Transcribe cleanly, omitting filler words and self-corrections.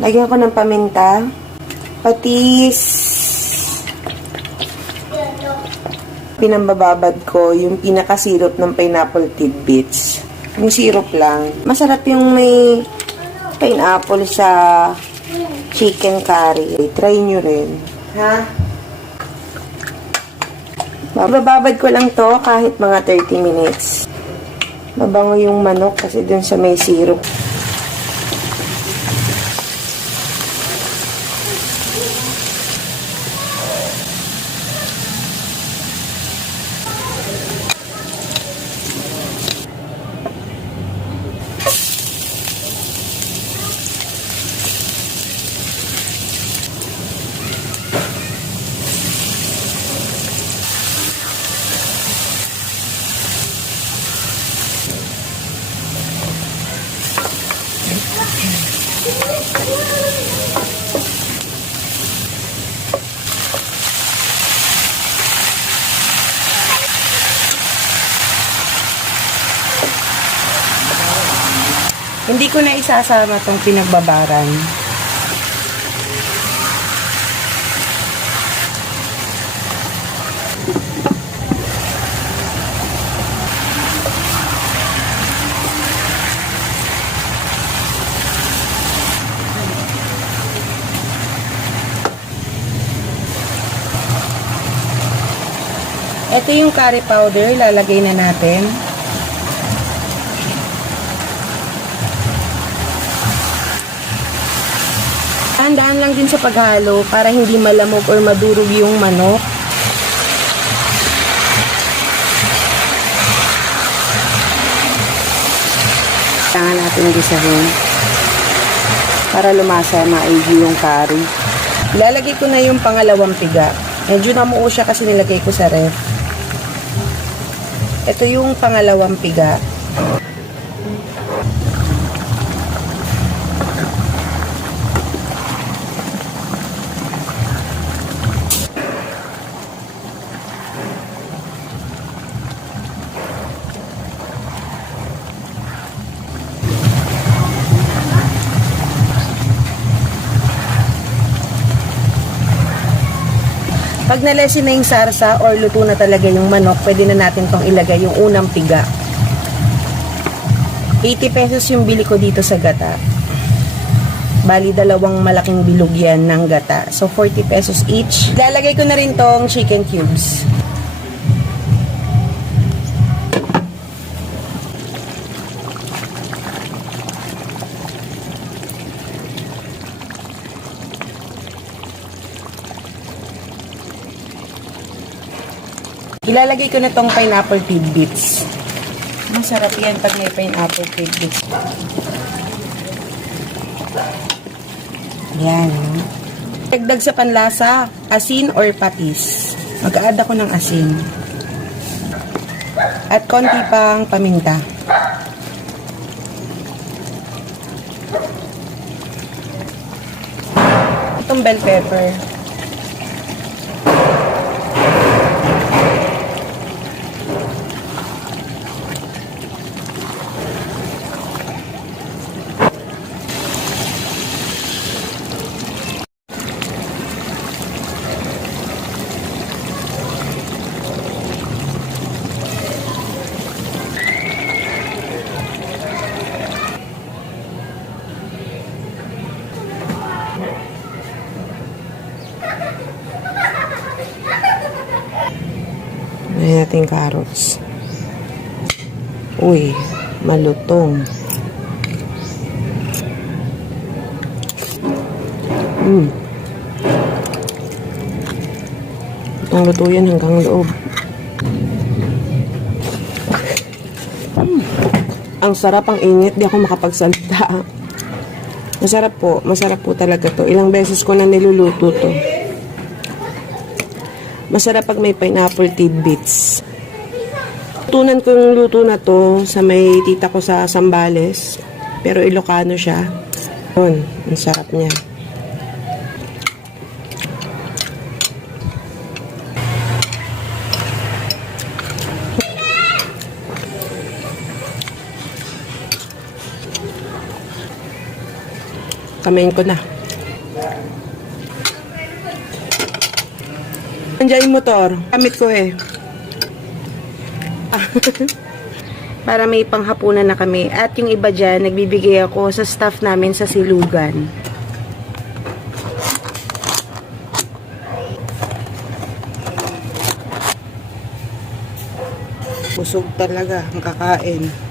Lagyan ko ng paminta. Patis. Pinambababad ko yung pinaka-syrup ng pineapple tidbits. Yung syrup lang. Masarap yung may pineapple sa chicken curry. Try nyo rin. Ha? Bababad ko lang to kahit mga 30 minutes. Mabango yung manok kasi dun sa may syrup. Hindi ko na isasama tong pinagbabaran. Ito yung curry powder, lalagay na natin. Dahan-dahan lang din sa paghalo para hindi malamog or madurog yung manok. Kailangan natin gisahin para lumasa maigi yung curry. Ilalagay ko na yung pangalawang piga. Medyo namuo siya kasi nilagay ko sa ref. Ito yung pangalawang piga. Pag nalesin na yung sarsa or luto na talaga yung manok, pwede na natin tong ilagay yung unang piga. 80 pesos yung bili ko dito sa gata. Bali, dalawang malaking bilog yan ng gata. So, 40 pesos each. Lalagay ko na rin tong chicken cubes. Ilalagay ko na tong pineapple tidbits. Masarap yan pag may pineapple tidbits. Yan. Dagdag sa panlasa, asin or patis. Mag-a-add ako ng asin. At konti pang paminta. Itong bell pepper. Ayan natin carrots. Uy, malutong. Ang luto yan hanggang loob. Ang sarap, ang init. Di ako makapagsalita. Masarap po. Masarap po talaga to. Ilang beses ko na niluluto to. Masarap pag may pineapple tidbits. Tunan ko yung luto na to sa may tita ko sa Zambales. Pero Ilocano siya. Yun, ang sarap niya. Kamain ko na. Nandiyan yung motor. Gamit ko eh. Para may panghapunan na kami. At yung iba dyan, nagbibigay ako sa staff namin sa Silugan. Busog talaga ang kakain.